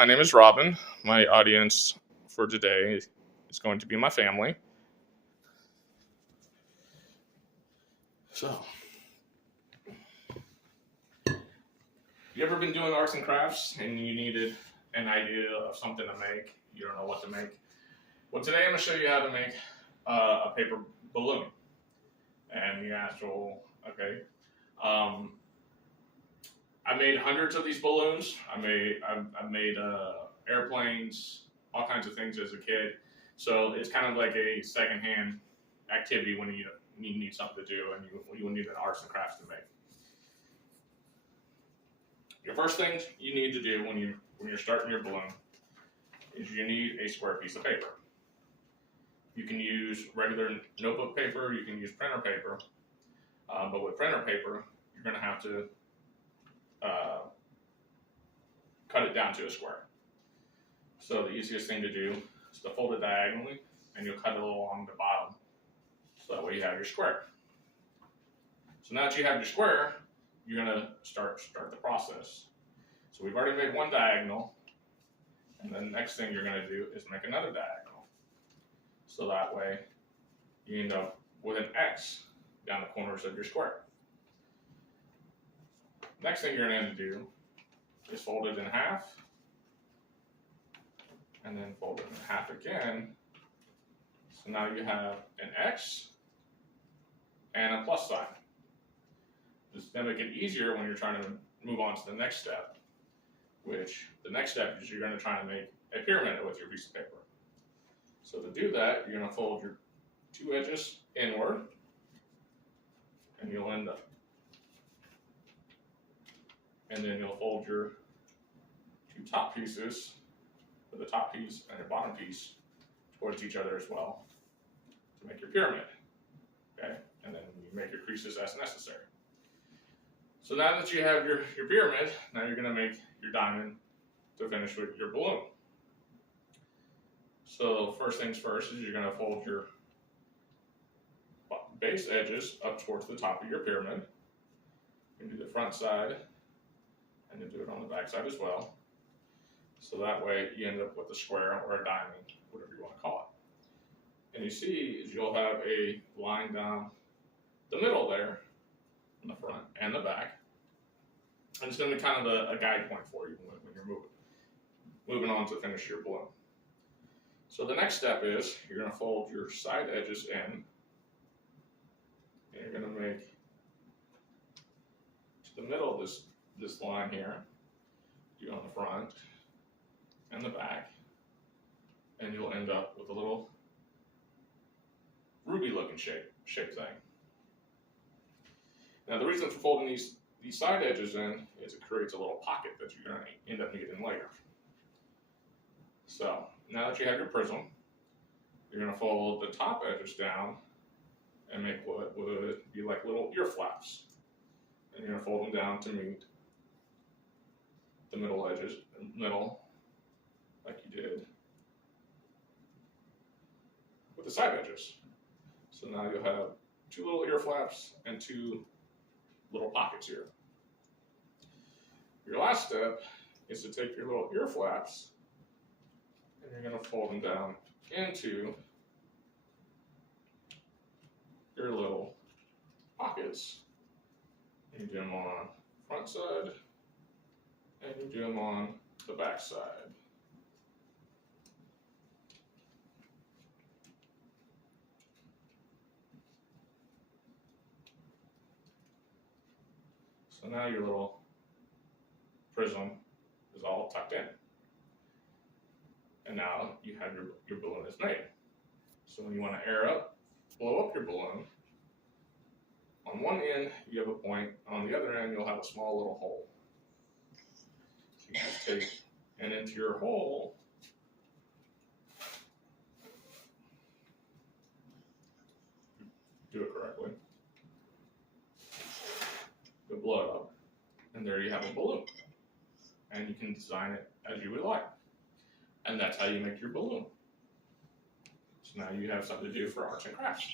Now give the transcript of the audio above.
my name is Robin. My audience for today is going to be my family. So, you ever been doing arts and crafts and you needed an idea of something to make? You don't know what to make? Well, today I'm going to show you how to make a paper balloon. And you ask, well, okay. I made hundreds of these balloons. I made airplanes, all kinds of things as a kid. So it's kind of like a secondhand activity when you need something to do and you need an arts and crafts to make. Your first thing you need to do when you're starting your balloon is you need a square piece of paper. You can use regular notebook paper, you can use printer paper, but with printer paper, you're going to have to cut it down to a square. So the easiest thing to do is to fold it diagonally, and you'll cut it along the bottom, so that way you have your square. So now that you have your square, you're going to start the process. So we've already made one diagonal, and then the next thing you're going to do is make another diagonal. So that way you end up with an X down the corners of your square. Next thing you're going to do is fold it in half, and then fold it in half again. So now you have an X and a plus sign. This is going to make it easier when you're trying to move on to the next step, which the next step is you're going to try and make a pyramid with your piece of paper. So to do that, you're going to fold your two edges inward, and you'll end up. And then you'll fold your two top pieces, or the top piece and your bottom piece, towards each other as well to make your pyramid. Okay? And then you make your creases as necessary. So now that you have your pyramid, now you're going to make your diamond to finish with your balloon. So first things first is you're going to fold your base edges up towards the top of your pyramid. You can do the front side, and then do it on the back side as well. So that way you end up with a square or a diamond, whatever you want to call it. And you see is you'll have a line down the middle there, in the front and the back. And it's going to be kind of a guide point for you when you're moving on to finish your balloon. So the next step is you're going to fold your side edges in, and you're going to make to the middle of this line here, do on the front and the back, and you'll end up with a little ruby looking shape thing. Now the reason for folding these side edges in is it creates a little pocket that you're going to end up needing later. So now that you have your prism, you're going to fold the top edges down and make what would be like little ear flaps. And you're going to fold them down to meet the middle edges, like you did with the side edges. So now you'll have two little ear flaps and two little pockets here. Your last step is to take your little ear flaps and you're going to fold them down into your little pockets. You do them on the front side, and you do them on the back side. So now your little prism is all tucked in. And now you have your balloon is made. So when you want to blow up your balloon, on one end you have a point, on the other end you'll have a small little hole. So you just take and into your hole, do it correctly, you'll blow it up, and there you have a balloon. And you can design it as you would like. And that's how you make your balloon. So now you have something to do for arts and crafts.